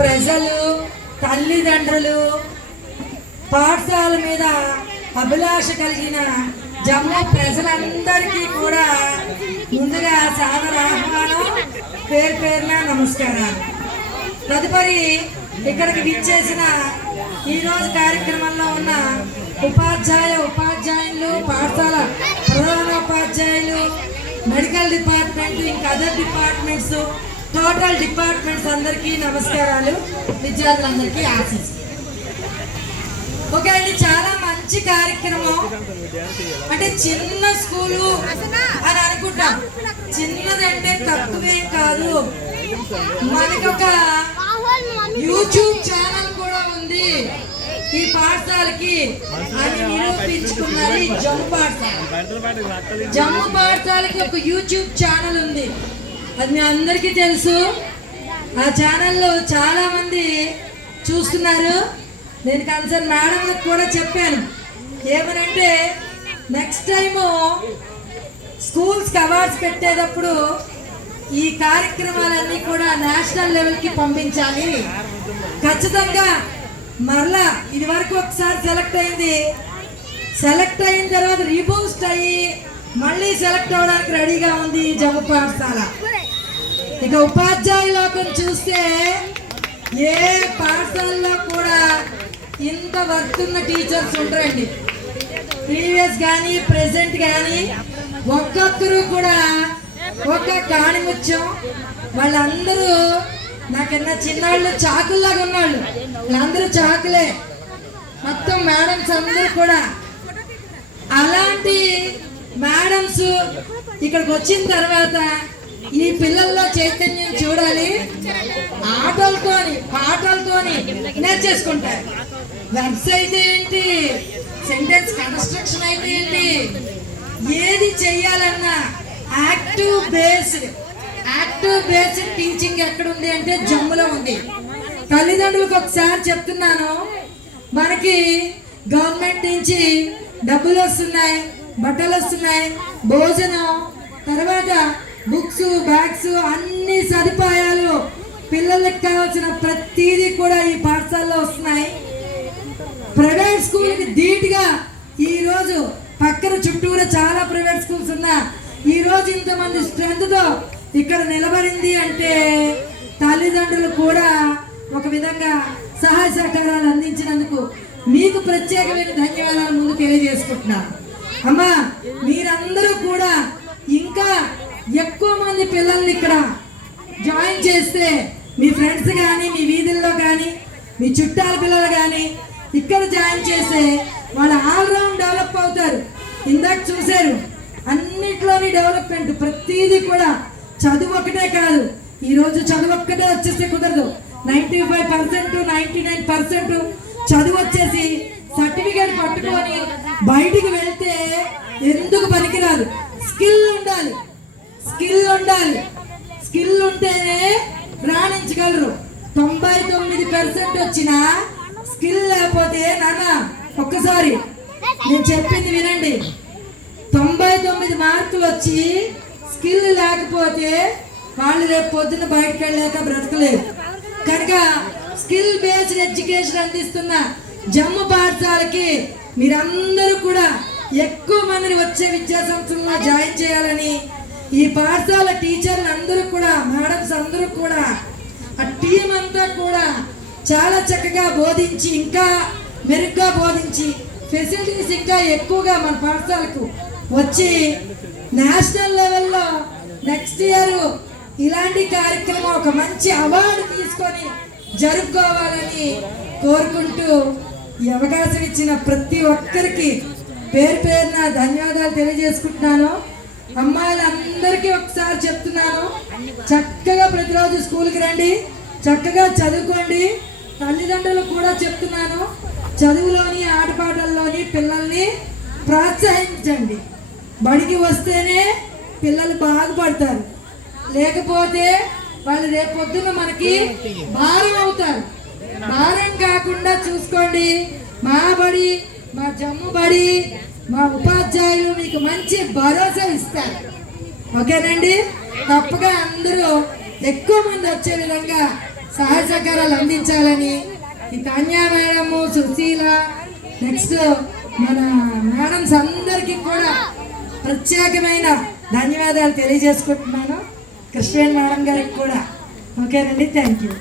ప్రజలు, తల్లిదండ్రులు, పాఠశాల మీద అభిలాష కలిగిన జమ్మూ ప్రజలందరికీ కూడా ముందుగా సాదర ఆహ్వానం, పేరు పేరున నమస్కారాలు. తదుపరి ఇక్కడికి విచ్చేసిన ఈరోజు కార్యక్రమంలో ఉన్న ఉపాధ్యాయులు, పాఠశాల ప్రధానోపాధ్యాయులు, మెడికల్ డిపార్ట్మెంట్, ఇంకా అదర్ డిపార్ట్మెంట్స్, టోటల్ డిపార్ట్మెంట్స్ అందరికీ నమస్కారాలు. విద్యార్థులందరికీ ఆశీస్సులు. ఓకే అండి, చాలా మంచి కార్యక్రమం. అంటే చిన్న స్కూలు అని అనుకుంటాం, చిన్నదంటే తక్కువేం కాదు. మనకి ఒక యూట్యూబ్ ఛానల్ కూడా ఉంది ఈ పాఠశాలకి అని నిరూపించుకున్నది జమ్మూ పాఠశాల. జమ్మూ పాఠశాలకి ఒక యూట్యూబ్ ఛానల్ ఉంది, అది మీ అందరికీ తెలుసు. ఆ ఛానల్లో చాలా మంది చూస్తున్నారు. నేను కన్సర్న్ మేడంలకు కూడా చెప్పాను ఏమనంటే, నెక్స్ట్ టైము స్కూల్స్కి అవార్డ్స్ పెట్టేటప్పుడు ఈ కార్యక్రమాలన్నీ కూడా నేషనల్ లెవెల్కి పంపించాలి. ఖచ్చితంగా మరలా ఇది వరకు ఒకసారి సెలెక్ట్ అయిన తర్వాత రీబూస్ట్ అయ్యి మళ్ళీ సెలెక్ట్ అవ్వడానికి రెడీగా ఉంది జమ్మూ పాఠశాల. ఇక ఉపాధ్యాయ లోకం చూస్తే ఏ పాఠశాలలో కూడా ఇంత వర్క్ ఉన్న టీచర్స్ ఉంటారండి. ప్రీవియస్ కానీ ప్రెసెంట్ కానీ ఒక్కొక్కరు కూడా ఒక కాణిముత్యం. వాళ్ళందరూ నాకన్నా చిన్నవాళ్ళు, చాకుల్లాగా ఉన్నవాళ్ళు, వాళ్ళందరూ చాకులే. మొత్తం మేడమ్స్ అందరూ కూడా అలాంటి మేడమ్స్ ఇక్కడికి వచ్చిన తర్వాత ఈ పిల్లల్లో చైతన్యం చూడాలి. ఆటలతోని పాటలతోని నేర్చేసుకుంటారు. వెబ్స్ అయితే ఏంటి, సెంటెన్స్ కన్స్ట్రక్షన్ అయితే ఏంటి, ఏది చెయ్యాలన్నా యాక్టివ్ బేస్డ్ టీచింగ్ ఎక్కడుంది అంటే జమ్ములో ఉంది. తల్లిదండ్రులకు ఒకసారి చెప్తున్నాను, మనకి గవర్నమెంట్ నుంచి డబ్బులు వస్తున్నాయి, బట్టలు వస్తున్నాయి, భోజనం, తర్వాత బుక్స్, బ్యాగ్స్, అన్ని సదుపాయాలు పిల్లలకు కావాల్సిన ప్రతిదీ కూడా ఈ పాఠశాలలో వస్తున్నాయి. ప్రైవేట్ స్కూల్కి ధీటుగా ఈరోజు పక్కన చుట్టూరా చాలా ప్రైవేట్ స్కూల్స్ ఉన్నా ఈరోజు ఇంతమంది స్ట్రెంత్తో ఇక్కడ నిలబడింది అంటే తల్లిదండ్రులు కూడా ఒక విధంగా సహాయ సహకారాలు అందించినందుకు మీకు ప్రత్యేకమైన ధన్యవాదాలు ముందు తెలియజేసుకుంటున్నాను. అమ్మా, మీరందరూ కూడా ఇంకా ఎక్కువ మంది పిల్లల్ని ఇక్కడ జాయిన్ చేస్తే మీ ఫ్రెండ్స్ కానీ, మీ వీధుల్లో కానీ, మీ చుట్టాల పిల్లలు కానీ ఇక్కడ జాయిన్ చేస్తే వాళ్ళు ఆల్రౌండ్ డెవలప్ అవుతారు. ఇందాక చూశారు, అన్నిట్లోని డెవలప్మెంట్, ప్రతిదీ కూడా. చదువు ఒకటే కాదు, ఈరోజు చదువు ఒక్కటే వచ్చేస్తే కుదరదు. 95%, 99% చదువు వచ్చేసి సర్టిఫికేట్ పట్టుకొని బయటికి వెళ్తే ఎందుకు పనికిరాదు. స్కిల్ ఉంటేనే రాణించగలరు. 99% వచ్చినా స్కిల్ లేకపోతే, నాన్న ఒక్కసారి నేను చెప్పింది వినండి, 99 మార్కులు వచ్చి స్కిల్ లేకపోతే వాళ్ళు రేపు పొద్దున్న బయటకు వెళ్ళాక బ్రతకలేదు. కనుక స్కిల్ బేస్డ్ ఎడ్యుకేషన్ అందిస్తున్న జమ్మూ పాఠశాలకి మీరందరూ కూడా ఎక్కువ మందిని వచ్చే విద్యా సంస్థల్లో జాయిన్ చేయాలని, ఈ పాఠశాల టీచర్లు అందరూ కూడా, మేడమ్స్ అందరూ కూడా, ఆ టీం అంతా కూడా చాలా చక్కగా బోధించి, ఇంకా మెరుగ్గా బోధించి, ఫెసిలిటీస్ ఇంకా ఎక్కువగా మన పాఠశాలకు వచ్చి నేషనల్ లెవెల్లో నెక్స్ట్ ఇయర్ ఇలాంటి కార్యక్రమం ఒక మంచి అవార్డు తీసుకొని జరుపుకోవాలని కోరుకుంటూ ఈ అవకాశం ఇచ్చిన ప్రతి ఒక్కరికి పేరు పేరున ధన్యవాదాలు తెలియజేసుకుంటున్నాను. అమ్మాయిలందరికీ ఒకసారి చెప్తున్నాను, చక్కగా ప్రతిరోజు స్కూల్కి రండి, చక్కగా చదువుకోండి. తల్లిదండ్రులకు కూడా చెప్తున్నాను, చదువులోని ఆటపాటల్లోని పిల్లల్ని ప్రోత్సహించండి. బడికి వస్తేనే పిల్లలు బాగుపడతారు, లేకపోతే వాళ్ళు రేపు పొద్దున్న మనకి భారం అవుతారు. భారం కాకుండా చూసుకోండి. మా బడి, మా జమ్మూ బడి, మా ఉపాధ్యాయులు మీకు మంచి భరోసా ఇస్తారు. ఓకేనండి? తప్పగా అందరూ ఎక్కువ మంది వచ్చే విధంగా సహాయ సహకారాలు అందించాలని ఈ తాన్యా మేడము, సుశీల, నెక్స్ట్ మన మేడమ్స్ అందరికీ కూడా ప్రత్యేకమైన ధన్యవాదాలు తెలియజేసుకుంటున్నాను. కృష్ణవేణి మేడం గారికి కూడా. ఓకేనండి, థ్యాంక్ యూ.